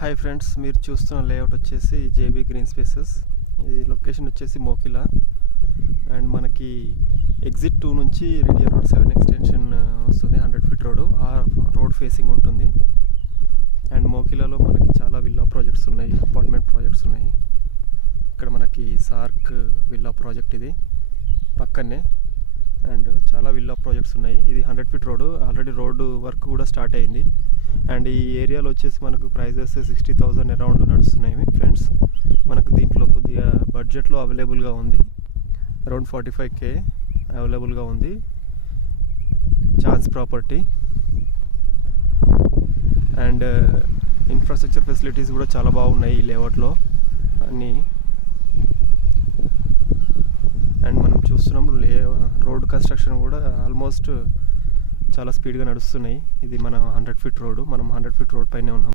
Hi friends, మీరు చూస్తున్న layout వచ్చేసి జేబీ గ్రీన్ స్పేసెస్. ఇది లొకేషన్ వచ్చేసి మోకిలా. అండ్ మనకి ఎగ్జిట్ 2 నుంచి రేడియల్ రోడ్ 7 ఎక్స్టెన్షన్ వస్తుంది. 100 ఫీట్ రోడ్, ఆ రోడ్ ఫేసింగ్ ఉంటుంది. అండ్ మోకిలాలో మనకి చాలా విల్లా ప్రాజెక్ట్స్ ఉన్నాయి, అపార్ట్మెంట్ ప్రాజెక్ట్స్ ఉన్నాయి. ఇక్కడ మనకి సార్క్ విల్లా ప్రాజెక్ట్ ఇది పక్కనే. అండ్ చాలా విల్లా ప్రాజెక్ట్స్ ఉన్నాయి. ఇది 100 feet road, already road work కూడా స్టార్ట్ అయింది. అండ్ ఈ ఏరియాలో వచ్చేసి మనకు ప్రైజెస్ 60,000 అరౌండ్ నడుస్తున్నాయి ఫ్రెండ్స్. మనకు దీంట్లో కొద్దిగా బడ్జెట్లో అవైలబుల్గా ఉంది. అరౌండ్ 45K అవైలబుల్గా ఉంది. Chance property. And infrastructure facilities కూడా చాలా బాగున్నాయి ఈ లేఅవుట్లో అన్నీ. అండ్ మనం చూస్తున్నాం రోడ్ కన్స్ట్రక్షన్ కూడా ఆల్మోస్ట్ చాలా స్పీడ్గా నడుస్తున్నాయి. ఇది మన 100 ఫీట్ రోడ్, మనం 100 ఫీట్ రోడ్ పైనే ఉన్నాం.